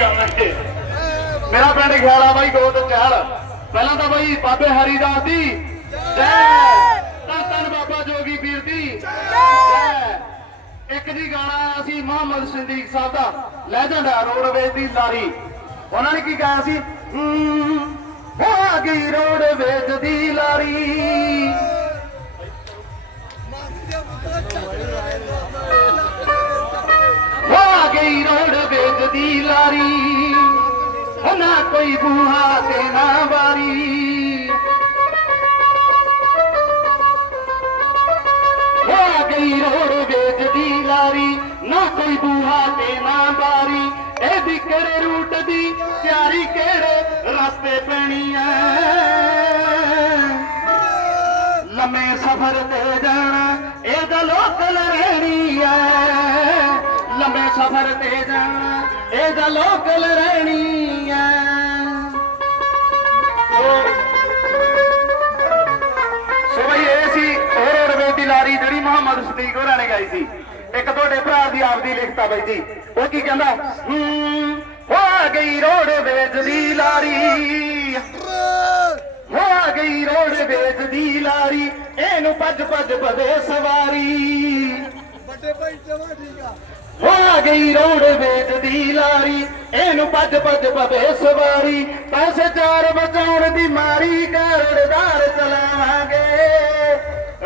ਜਾਵਾਂਗੇ ਮੇਰਾ ਪਿੰਡ ਖਿਆਲਾ ਬਾਈ ਗੋਦ ਚਹਿਲ ਪਹਿਲਾਂ ਤਾਂ ਬਾਈ ਬਾਬੇ ਹਰੀਦਾਸ ਦੀ। ਜੈ। ਧੰਨ ਧੰਨ ਬਾਬਾ ਜੋਗੀ ਪੀਰ ਦੀ। ਜੈ। ਇੱਕ ਜੀ ਗਾਣਾ ਅਸੀਂ ਮੁਹੰਮਦ ਸਿੰਦੀਕ ਸਾਹਿਬ ਦਾ। ਲੈਜੈਂਡ ਹੈ ਰੋਡਵੇਜ਼ ਦੀ ਲਾਰੀ। ਉਹਨਾਂ ਨੇ ਕੀ ਗਾਇਆ ਸੀ? ਹੋ। ਆ ਗਈ ਰੋਡਵੇਜ਼ ਦੀ ਲਾਰੀ। ਦੀ ਲਾਰੀ ਨਾ ਕੋਈ ਬੂਹਾ ਤੇ ਨਾ ਵਾਰੀ। ਹੋ ਆ ਗਈ ਰੋਡਵੇਜ਼ ਦੀ ਲਾਰੀ, ਨਾ ਕੋਈ ਬੂਹਾ ਤੇ ਨਾ ਬਾਰੀ ਇਹ ਵੀ ਕਿਹੜੇ ਰੂਟ ਦੀ ਤਿਆਰੀ ਕਿਹੜੇ ਰਸਤੇ ਪੈਣੀ ਐ? ਲੰਮੇ ਸਫ਼ਰ ਤੇ ਜਾਣਾ ਇਹ ਇਹਦਾ ਲੋਕਲ ਰਹਿਣੀ ਐ। ਲੰਮੇ ਸਫ਼ਰ ਤੇ ਜਾਣਾ ਇਹਦਾ ਲੋਕਲ ਰਹਿਣੀ ਐ ਸੋ ਬਈ ਇਹ ਸੀ ਹੋਰ ਰੋਡਵੇਜ਼ ਦੀ ਲਾਰੀ ਜਿਹੜੀ ਮੁਹੰਮਦ ਸਦੀਕ ਹੋਰਾਂ ਨੇ ਗਾਈ ਸੀ। ਇੱਕ ਤੁਹਾਡੇ ਭਰਾ ਦੀ ਆਪਦੀ ਲਿਖਤਾ ਬਾਈ ਜੀ। ਉਹ ਕੀ ਕਹਿੰਦਾ? ਹੂੰ, ਹੋ ਆ ਗਈ ਰੋਡਵੇਜ਼ ਦੀ ਲਾਰੀ। ਹੋ ਆ ਗਈ ਰੋਡਵੇਜ਼ ਦੀ ਲਾਰੀ। ਇਹਨੂੰ ਭੱਜ ਭੱਜ ਪਵੇ ਸਵਾਰੀ। ਵੱਡੇ ਭਾਈ ਜਮਾ ਠੀਕ ਆ। ਆ ਗਈ ਰੋਡਵੇਜ਼ ਦੀ ਲਾਰੀ, ਇਹਨੂੰ ਭੱਜ ਭੱਜ ਪਵੇ ਸਵਾਰੀ ਪੈਸੇ ਚਾਰ ਬਚਾਉਣ ਦੀ ਮਾਰੀ ਕਰੜਦਾਰ ਚਲਾਵਾਂਗੇ।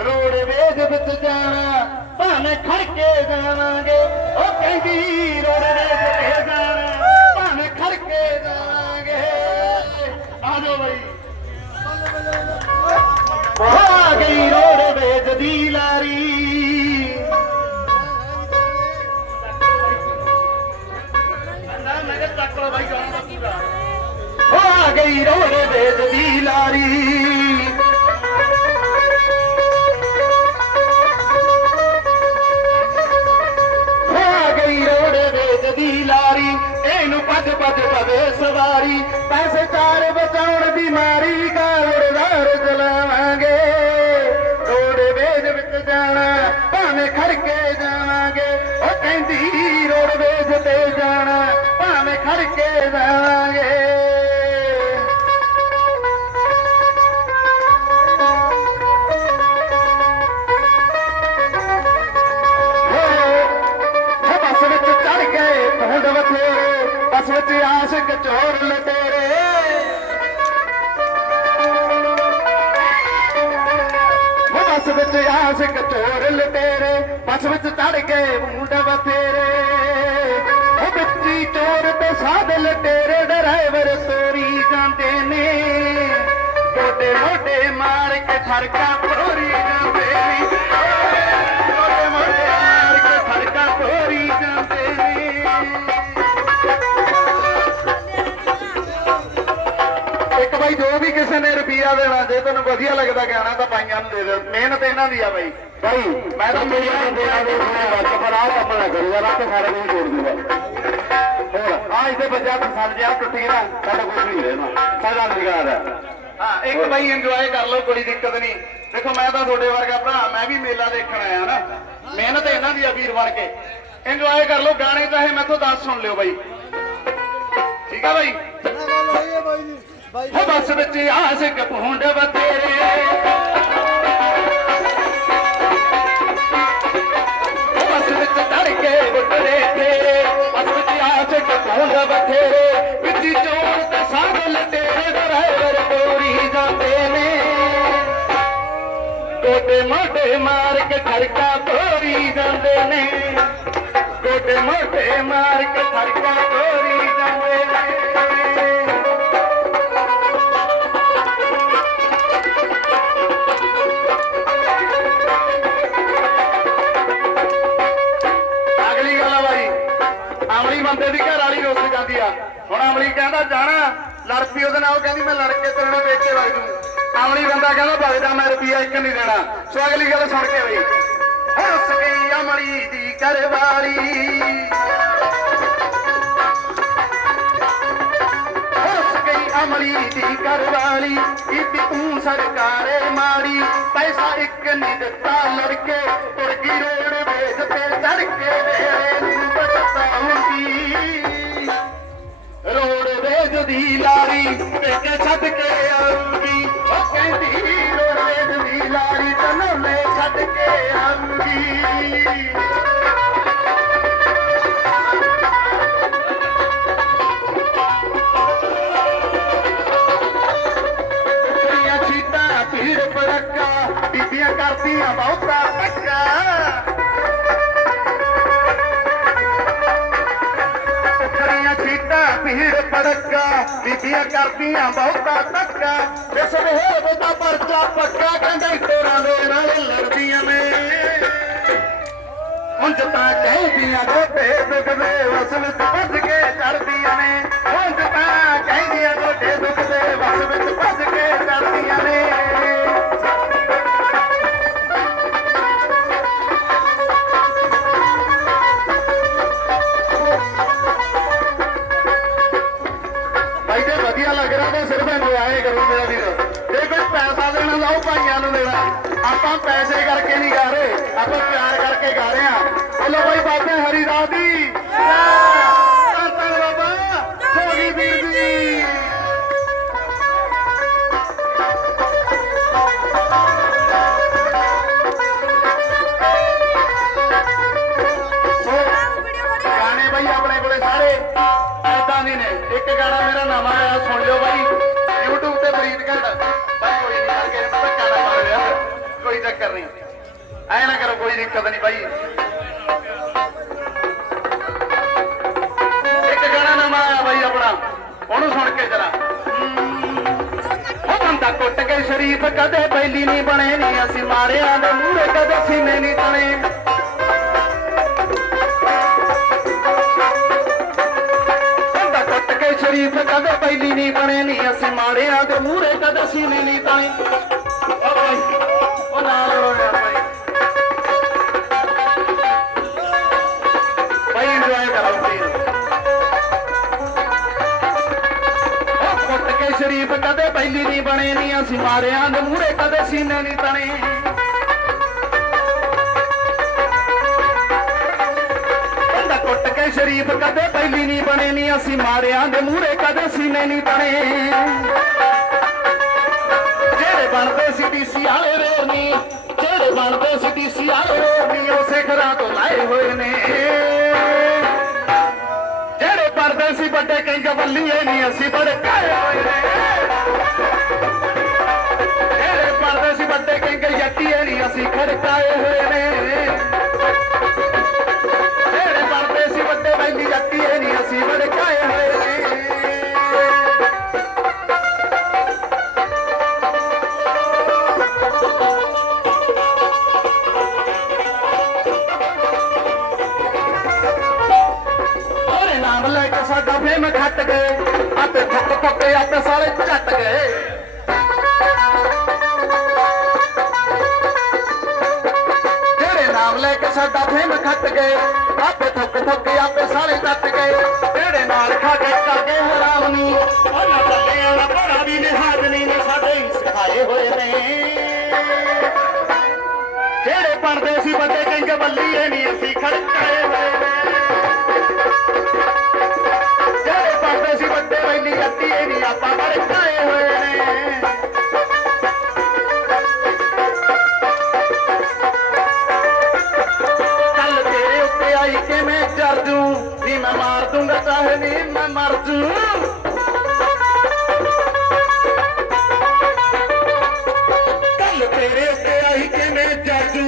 ਰੋਡਵੇਜ਼ ਵਿੱਚ ਜਾਣਾ, ਭਾਵੇਂ ਖੜ ਕੇ ਜਾਵਾਂਗੇ। ਉਹ ਕਹਿੰਦੀ ਰੋਡਵੇਜ਼ ਤੇ ਜਾਣਾ, ਭਾਵੇਂ ਖੜ ਕੇ ਜਾਵਾਂਗੇ। ਹੋ ਆ ਗਈ ਦੀ ਲਾਰੀ। ਹੋ ਆ ਗਈ ਦੀ ਲਾਰੀ, ਇਹਨੂੰ ਭੱਜ ਭੱਜ ਪਵੇ ਸਵਾਰੀ। ਪੈਸੇ ਚਾਰ ਬਚਾਉਣ ਦੀ ਮਾਰੀ ਕਾਰੋਬਾਰ ਚਲਾਵਾਂਗੇ ਰੋਡਵੇਜ਼ ਵਿੱਚ ਜਾਣਾ, ਭਾਵੇਂ ਖੜ ਕੇ ਜਾਵਾਂਗੇ। ਉਹ ਕਹਿੰਦੀ ਰੋਡਵੇਜ਼ ਤੇ ਜਾਣਾ, ਭਾਵੇਂ ਖੜ ਕੇ ਜਾਵਾਂਗੇ। ਚੋਰ ਲਟੇਰੇ। ਹੋ ਬੱਸ ਵਿੱਚ ਆਸ਼ਿਕ ਚੋਰ ਲਟੇਰੇ ਬੱਸ ਵਿੱਚ ਚੜ ਗਏ ਮੁੰਡ ਬਥੇਰੇ ਹੋ ਵਿੱਚੀ ਚੋਰ ਤੇ ਸਾਧ ਲਟੇਰੇ ਡਰਾਈਵਰ ਤੋਰੀ ਜਾਂਦੇ ਨੇ। ਮੋਟੇ ਮੋਟੇ ਮਾਰ ਕੇ ਠਰਕਾ ਤੋਰੀ ਬਾਈ ਜੋ ਵੀ ਕਿਸੇ ਨੇ ਰੁਪਿਆ ਦੇਣਾ ਜੇ ਤੁਹਾਨੂੰ ਵਧੀਆ ਲੱਗਦਾ ਗਾਣਾ ਤਾਂ ਪਾਈਆਂ ਨੂੰ ਦੇ ਦੇ। ਮਿਹਨਤ ਇਹਨਾਂ ਦੀ ਆ ਬਾਈ। ਬਾਈ ਮੈਂ ਤਾਂ ਮੇਰੀਆਂ ਦੇਣਾ ਦੇ ਬਸ ਪਰ ਆਹ ਕੰਮ ਨਾ ਕਰੂਗਾ ਨਾ ਤਾਂ ਸਾਰਾ ਕੁਝ ਜੋੜ ਦੂਗਾ। ਹੋਰ ਆ ਇੱਥੇ ਤਾਂ ਸਰ ਜਿਆ ਟੁੱਟ ਗਿਆ ਸਾਡਾ ਕੁਝ ਨਹੀਂ ਰਹਿਣਾ ਸਾਡਾ ਅਧਿਕਾਰ ਹੈ। ਹਾਂ ਇੱਕ ਬਾਈ ਇੰਜੋਏ ਕਰ ਲਓ ਕੋਈ ਦਿੱਕਤ ਨਹੀਂ। ਦੇਖੋ ਮੈਂ ਤਾਂ ਤੁਹਾਡੇ ਵਰਗਾ ਭਰਾ ਮੈਂ ਵੀ ਮੇਲਾ ਦੇਖਣ ਆਇਆ ਨਾ। ਮਿਹਨਤ ਇਹਨਾਂ ਦੀ ਆ ਵੀਰ ਕੇ। ਇੰਜੋਏ ਕਰ ਲਓ ਗਾਣੇ ਚਾਹੇ ਮੈਥੋਂ 10 ਸੁਣ ਲਿਓ ਬਾਈ। ਠੀਕ ਆ ਬਾਈ? ਨਾ ਗੱਲ ਹੋਈ ਹੈ ਬਾਈ ਜੀ। ਬਾਈ ਹੋ ਬੱਸ ਵਿੱਚ ਆਸ਼ਿਕ ਪੁੰਡ ਬਤੇਰੇ ਹੋ ਬੱਸ ਵਿੱਚ ਚੜ ਕੇ ਬੁੱਟਰੇ ਤੇਰੇ। ਬੱਸ ਵਿੱਚ ਆਸ਼ਿਕ ਪੁੰਡ ਬਤੇਰੇ ਵਿੱਚ ਚੋਰ ਤੇ ਸਾਧ ਲਟੇਰੇ ਡਰਾਈਵਰ ਤੋਰੀ ਜਾਂਦੇ ਨੇ। ਕੋਟੇ ਮੋਟੇ ਮਾਰ ਕੇ ਖੜਕਾ ਤੋਰੀ ਜਾਂਦੇ ਨੇ। ਕੋਟੇ ਮੋਟੇ ਮਾਰ ਕੇ ਖੜਕਾ ਅਮਲੀ ਬੰਦੇ ਦੀ ਘਰ ਵਾਲੀ ਰੁੱਸ ਜਾਂਦੀ ਆ। ਹੁਣ ਅਮਲੀ ਕਹਿੰਦਾ ਜਾਣਾ, ਲੜ ਪਈ, ਉਹਦੇ ਨਾਲ ਉਹ ਕਹਿੰਦੀ, ਮੈਂ ਲੜ ਕੇ ਤੇਰੇ ਨਾਲ ਵੇਚ ਕੇ ਵਗ ਜੂ। ਅਮਲੀ ਬੰਦਾ ਕਹਿੰਦਾ ਭਗਦਾ ਮੈਂ ਰੁਪਿਆ ਇੱਕ ਨਹੀਂ ਦੇਣਾ। ਸੋ ਅਗਲੀ ਗੱਲ ਸੁਣ ਕੇ ਬਈ। ਹੱਸ ਗਈ ਅਮਲੀ ਦੀ ਘਰਵਾਲੀ ਹੱਸ ਗਈ ਅਮਲੀ ਦੀ ਘਰ ਕੀਤੀ ਤੂੰ ਸਰਕਾਰੇ ਮਾੜੀ, ਪੈਸਾ ਇੱਕ ਨਹੀਂ ਦਿੱਤਾ ਲੜਕੇ, ਤੁਰ ਗਈ ਰੋਡ ਵੇਚ ਤੇ ਚੜ ਕੇ। ਦੀ ਲਾੜੀ ਪੇਕੇ ਛੱਡ ਕੇ ਆਉਂਗੀ ਉਹ ਕਹਿੰਦੀ ਰੋਜ਼ ਦੀ ਲਾੜੀ ਤੈਨੂੰ ਲੈ ਛੱਡ ਕੇ ਆਉਂਗੀ ਕੁੜੀਆਂ ਛੀਟਾਂ ਭੀੜ ਪੜਕਾ ਬੀਬੀਆਂ ਕਰਦੀਆਂ ਬਹੁਤਾ ਧੱਕਾ ਭੀੜ ਪੜਕਾ ਬੀਬੀਆਂ ਕਰਦੀਆਂ ਬਹੁਤਾ ਧੱਕਾ। ਇਸ ਵੇਲੇ ਦਾ ਪਰਚਾ ਪੱਕਾ ਕਹਿੰਦੇ ਦੇ ਨਾਲ ਲੜਦੀਆਂ ਨੇ। ਉਂਝ ਤਾਂ ਕਹਿੰਦੀਆਂ ਗੋਡੇ ਦੁਖਦੇ ਵਸ ਵਿੱਚ ਵੱਜ ਕੇ ਚੜਦੀਆਂ ਨੇ। ਉਂਝ ਤਾਂ ਕਹਿੰਦੀਆਂ ਗੋਡੇ ਦੁਖਦੇ ਵਸ ਵਿੱਚ ਕਰੋ ਨਹੀਂ ਬਾਈ। ਇੱਕ ਗਾਣਾ ਨਵਾਂ ਆਇਆ ਬਾਈ ਆਪਣਾ। ਉਹਨੂੰ ਸੁਣ ਕੇ ਜਰਾ। ਉਹ ਬੰਦਾ ਕੁੱਟ ਕੇ ਸ਼ਰੀਫ ਕਦੇ ਬੈਲੀ ਨਹੀਂ ਬਣੇ ਨਹੀਂ ਅਸੀਂ ਮਾਰਿਆਂ ਦੇ ਮੂਹਰੇ ਕਦੇ ਸੀਨੇ ਨਹੀਂ ਤਣੇ। ਕੁੱਟ ਕੇ ਸ਼ਰੀਫ ਕਦੇ ਪਹਿਲੀ ਨਹੀਂ ਬਣੇ ਨਹੀਂ ਅਸੀਂ ਮਾੜਿਆਂ ਦੇ ਮੂਹਰੇ ਕਦੇ ਸੀਨੇ ਨਹੀਂ ਤਾਈ ਓ ਭਾਈ ਕਦੇ ਬਣੇ ਨਹੀਂ ਅਸੀਂ ਮਾਰਿਆਂ ਦੇ ਮੂਹਰੇ ਕਦੇ ਸੀਨੇ ਨਹੀਂ ਤਣੇ। ਬੰਦਾ ਕੁੱਟ ਕੇ ਸ਼ਰੀਫ ਕਦੇ ਪਹਿਲੀ ਨਹੀਂ ਬਣੇ ਨਹੀਂ ਅਸੀਂ ਮਾਰਿਆਂ ਦੇ ਮੂਹਰੇ ਕਦੇ ਸੀਨੇ ਨਹੀਂ ਤਣੇ। ਜਿਹੜੇ ਬਣਦੇ ਸੀ ਡੀਸੀ ਵਾਲੇ ਰੋਰ ਨਹੀਂ ਜਿਹੜੇ ਬਣਦੇ ਸੀ ਡੀਸੀ ਵਾਲੇ ਰੋਰ ਨਹੀਂ ਉਸੇ ਘਰਾਂ ਤੋਂ ਲਾਏ ਹੋਏ ਨੇ। ਜਿਹੜੇ ਪਰਦੇ ਸੀ ਵੱਡੇ ਕਿੰਗ ਬੱਲੀਏ ਆਪੇ ਥੱਕ ਸਾਰੇ ਝੱਟ ਗਏ। ਜਿਹੜੇ ਨਾਮ ਲੈ ਕੇ ਸਾਡਾ ਫੇਮ ਖੱਟ ਗਏ, ਆਪੇ ਥੱਕ ਥੱਕੇ ਆਪੇ ਸਾਰੇ ਟੱਟ ਗਏ। ਜਿਹੜੇ ਨਾਲ ਖਾ ਕੇ ਕਰਦੇ ਹਰਾਮਨੀ ਉਹਨਾਂ ਬੱਲਿਆਂ ਦਾ ਬੜਾ ਵੀ ਨਿਹਾਜ਼ਨੀ ਨੇ ਸਾਡੇ ਹੀ ਸਿਖਾਏ ਹੋਏ ਨੇ। ਜਿਹੜੇ ਪੜਦੇ ਸੀ ਵੱਡੇ ਕਿੰਗ ਬੱਲੀਏ ਨਹੀਂ ਅਸੀਂ ਖੜਕਾਏ ਹੋਏ ਨੇ। ਜਿਹੜੇ ਪੜਦੇ ਸੀ ਵੱਡੇ ਵੈਲੀ ਜੱਟੀਏ ਨਹੀਂ ਆਪਾਂ ਖੜਕਾਏ ਹੋਏ ਨੇ। ਕੱਲ ਤੇਰੇ ਉੱਤੇ ਆਈ ਕਿ ਮੈਂ ਜਰ ਜੂ? ਨੀ ਮੈਂ ਮਾਰ ਦੂੰਗਾ ਚਾਹੇ ਨੀ ਮੈਂ ਮਰ ਜੂ। ਕੱਲ ਤੇਰੇ ਉੱਤੇ ਆਈ ਕਿ ਮੈਂ ਜਰ ਜੂ?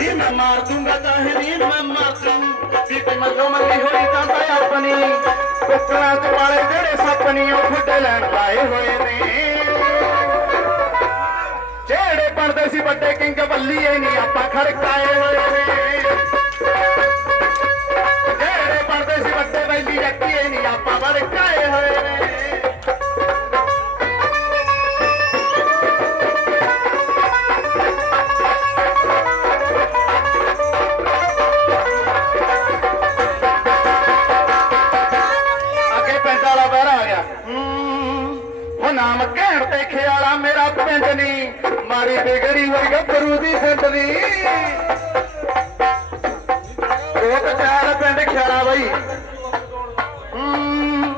ਨੀ ਮੈਂ ਮਾਰ ਦੂੰਗਾ ਚਾਹੇ ਨੀ ਮੈਂ ਮਰ ਜੂ। ਵੀ ਕੋਈ ਮੱਲੋ ਮੱਲੀ ਹੋਈ ਤਾਂ ਤਾਂ ਆਪਣੀ। ਕੁੱਕਰਾਂ ਚ ਵਾਲੇ ਜਿਹੜੇ ਸੱਪਨੀ ਉਹ ਫੁੱਟੇ ਲੈਣ ਪਾਏ ਹੋਏ ਨੇ। ਜਿਹੜੇ ਪੜਦੇ ਸੀ ਵੱਡੇ ਕਿੰਗ ਬੱਲੀਏ ਨਹੀਂ ਆਪਾਂ ਖੜਕਾਏ ਮਾਰੀ ਬਿਗੜੀ ਹੋਈ ਗੱਭਰੂ ਦੀ ਸਿੰਦਲੀ ਉਹ ਚਾਰ ਪਿੰਡ ਖਿਆਲਾ ਬਈ। ਹੂੰ,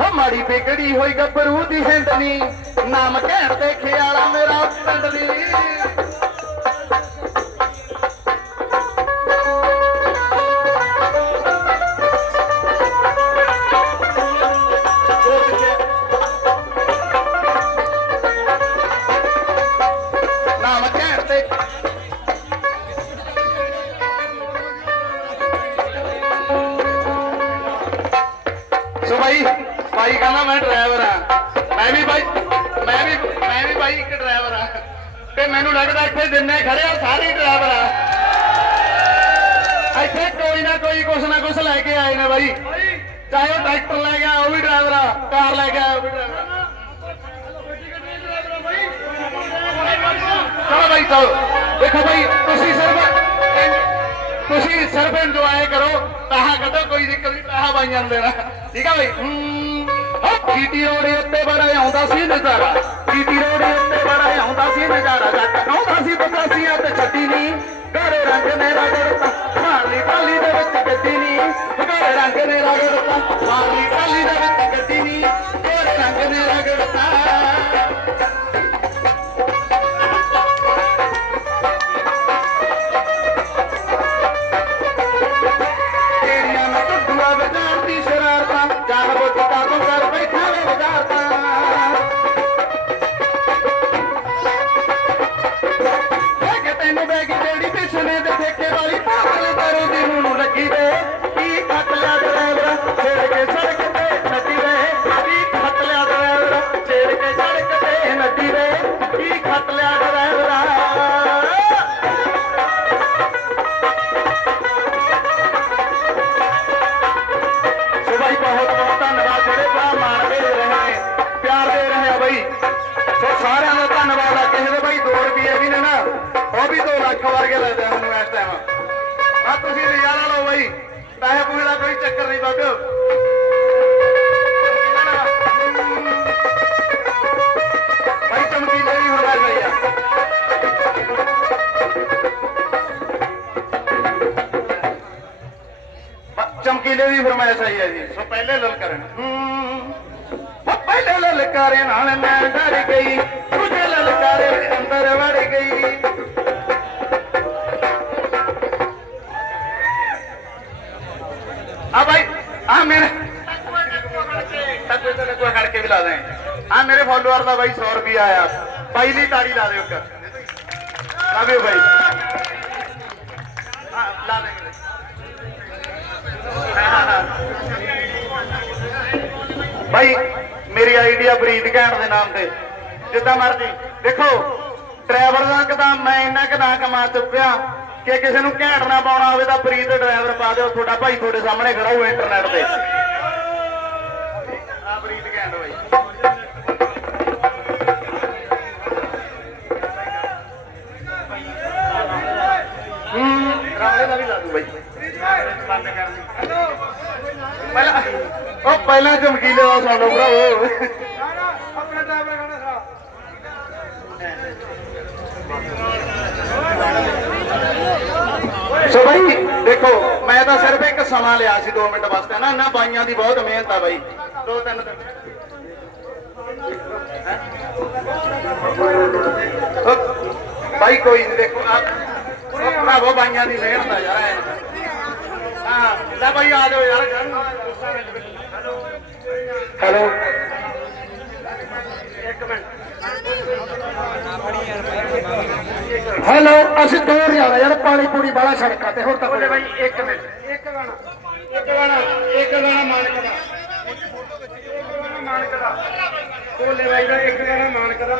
ਹੋ ਮਾੜੀ ਵਿਗੜੀ ਹੋਈ ਗੱਭਰੂ ਦੀ ਹਿੰਦਨੀ ਨਾਮ ਕਹਿਣ ਤੇ ਖਿਆਲਾ ਮੇਰਾ ਪਿੰਡ ਦੀ। ਜਿੰਨੇ ਖੜੇ ਆ, ਸਾਰੇ ਡਰਾਈਵਰ ਆ। ਇੱਥੇ ਕੋਈ ਨਾ ਕੋਈ ਕੁਛ ਨਾ ਕੁਛ ਲੈ ਕੇ ਆਏ ਨੇ ਭਾਈ ਚਾਹੇ ਉਹ ਟਰੈਕਟਰ ਲੈ ਗਿਆ, ਉਹ ਵੀ ਡਰਾਈਵਰ ਆ, ਕਾਰ ਲੈ ਗਿਆ, ਉਹ ਵੀ ਡਰਾਈਵਰ ਚਲੋ ਭਾਈ ਚਲੋ। ਦੇਖੋ ਭਾਈ ਤੁਸੀਂ ਸਿਰਫ ਤੁਸੀਂ ਸਿਰਫ ਇੰਜੋਏ ਕਰੋ। ਤਾਹਾ ਕੱਢੋ, ਕੋਈ ਦਿੱਕਤ ਨਹੀਂ ਤਾਹਾ ਬਾਈਆਂ ਨੂੰ। ਦੇਣਾ ਠੀਕ ਆ ਭਾਈ ਜੀਟੀ ਰੋਡ ਉੱਤੇ ਬੜਾ ਆਉਂਦਾ ਸੀ ਨਜ਼ਾਰਾ। ਜੀਟੀ ਰੋਡ ਉੱਤੇ ਬੜਾ ਆਉਂਦਾ ਸੀ, ਨਜ਼ਾਰਾ ਜੱਟ ਆਉਂਦਾ ਸੀ ਬਤਾਸੀਆਂ ਤੇ ਛੱਡੀ ਨਹੀਂ ਘਰੇ ਰੰਗ ਨੇ ਰਗੜਤਾ ਮਾਰਲੀ ਟਾਲੀ ਦੇ ਵਿੱਚ ਗੱਡੀ ਨਹੀਂ ਘਰੇ ਰੰਗ ਨੇ ਰਗੜਤਾ ਮਾਰਲੀ ਟਾਲੀ ਜਿਹੜੀ ਪਿਛਲੇ ਉਹ ਵੀ 2 ਲੱਖ ਵਰਗੇ ਲੱਗਦੇ ਮੈਨੂੰ ਇਸ ਟਾਈਮ ਆ ਤੁਸੀਂ ਨਜ਼ਾਰਾ ਲਓ ਬਾਈ। ਪੈਸੇ ਪੂਸੇ ਦਾ ਕੋਈ ਚੱਕਰ ਨਹੀਂ ਬਾਬਿਓ। ਚਮਕੀਲੇ ਵੀ ਹੁਣ ਚਮਕੀਲੇ ਦੀ ਫਰਮਾਇਸ਼ ਆਈ ਹੈ ਜੀ। ਸੋ ਪਹਿਲੇ ਲਲਕਾਰਨ ਉਹ ਪਹਿਲੇ ਲਲਕਾਰੇ ਨਾਲ ਮੈਂ ਡਰ ਗਈ। ਦੂਜੇ ਲਲਕਾਰੇ ਅੰਦਰ ਵੜ ਗਈ। ਮੇਰੇ। ਤੱਕ ਤੇ ਕੋਈ ਵੀ ਲਾ ਦੇ ਆ ਮੇਰੇ ਫਾਲੋਅਰ ਦਾ ਬਾਈ 100 ਰੁਪਿਆ ਆਇਆ। ਬਾਈ ਦੀ ਤਾੜੀ ਲਾ ਦਿਓ ਇੱਕ। ਲਾ ਬਾਈ। ਹਾਂ, ਲਾ ਦੇਂਗੇ ਭਾਈ ਮੇਰੀ ਆਈਡੀਆ ਬਰੀਦ ਘੈਂਟ ਦੇ ਨਾਮ ਤੇ। ਜਿੱਦਾਂ ਮਰਜ਼ੀ। ਦੇਖੋ ਡਰਾਈਵਰ ਦਾ ਕਦਮ ਮੈਂ ਇੰਨਾ ਕੁ ਨਾ ਕਮਾ ਚੁੱਕਿਆ। ਕਿ ਕਿਸੇ ਨੂੰ ਘੈਂਟ ਨਾ ਪਾਉਣਾ ਹੋਵੇ ਤਾਂ ਪ੍ਰੀਤ ਡਰਾਈਵਰ ਪਾ ਦਿਓ। ਤੁਹਾਡਾ ਭਾਈ ਤੁਹਾਡੇ ਸਾਹਮਣੇ ਖੜਾ ਹੋਊ ਇੰਟਰਨੈਟ ਤੇ। ਆ ਬਰੀਦ ਘੈਂਟ ਭਾਈ ਰਾਵਲੇ ਦਾ ਵੀ ਲਾ ਦੂ ਬਾਈ। ਬੰਦ ਕਰ ਦੀ ਪਹਿਲਾਂ ਉਹ ਪਹਿਲਾਂ ਚਮਕੀਲੇ ਦਾ ਸੁਣ ਭਰਾਵੋ ਆਪਣਾ ਡਰਾਈਵਰ ਖਾਣਾ ਖਾ ਸੋ ਭਾਈ ਦੇਖੋ ਮੈਂ ਤਾਂ ਸਿਰਫ ਇੱਕ ਸਮਾਂ ਲਿਆ ਸੀ 2 ਮਿੰਟ ਵਾਸਤੇ ਨਾ ਇਹਨਾਂ ਬਾਈਆਂ ਦੀ ਬਹੁਤ ਮਿਹਨਤ ਆ ਬਾਈ। ਦੋ ਤਿੰਨ ਭਾਈ ਕੋਈ ਨਹੀਂ ਦੇਖੋ ਆ ਉਹ ਭਰਾਵੋ ਬਾਈਆਂ ਦੀ ਮਿਹਨਤ ਆ ਯਾਰ। ਹਾਂ ਲੈ ਭਾਈ ਆ ਜਾਓ ਯਾਰ ਹੈਲੋ। ਇੱਕ ਮਿੰਟ। ਹੈਲੋ ਅਸੀਂ ਦੂਰ ਜਾਣਾ ਯਾਰ ਪਾਣੀ ਪੂਰੀ ਵਾਲਾ ਸੜਕਾਂ ਤੇ ਹੋਰ ਤਾਂ ਬੋਲੇ ਬਾਈ 1 ਮਿੰਟ। ਇੱਕ ਗਾਣਾ ਇੱਕ ਗਾਣਾ ਇੱਕ ਗਾਣਾ ਮਾਲਕ ਦਾ। ਬੋਲੇ ਬਾਈ ਦਾ ਇੱਕ ਗਾਣਾ ਮਾਲਕ ਦਾ।